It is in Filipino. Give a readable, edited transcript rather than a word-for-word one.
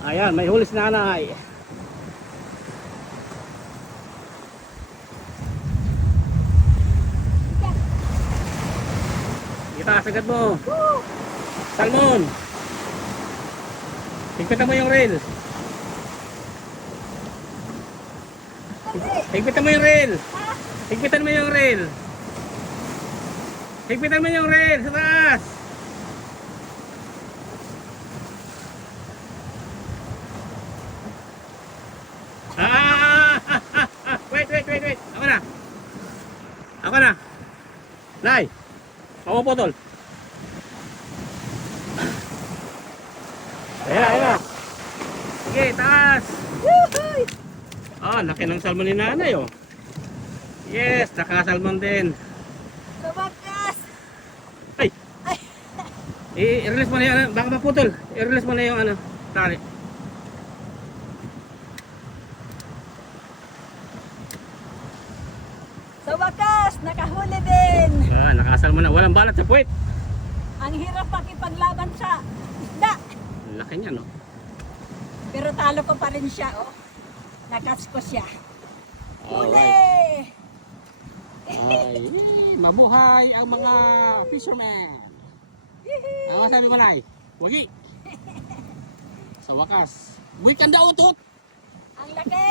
Ayan, may huli si nanay. Itaas agad mo. Salmon. Higpitan mo yung reel. Higpitan mo yung reel. Higpitan mo yung reel. Higpitan mo yung reel sa taas. Wait. Ako na. Ako na. Nay. Ako po tol. Ayan. Sige, taas. Woohoo! Ah, laki ng salmon ni nanay oh. Yes, nakasalmon din. Sumakas! Ay! I-release mo na yung ano, baka maputol. I-release mo na yung ano, tali. Sumakas! Nakahuli din! Ah, nakasalmon na. Walang balat sa puwet. Ang hirap pakipaglaban sa isda. Ang laki niya no. Pero talo ko pa rin siya, oh. Nakats ko siya. Huli! Alright. Ay, mabuhay ang mga fishermen. Ano sabi mo nay? Wagi. Sa wakas, buhay kanda utot. Ang laki!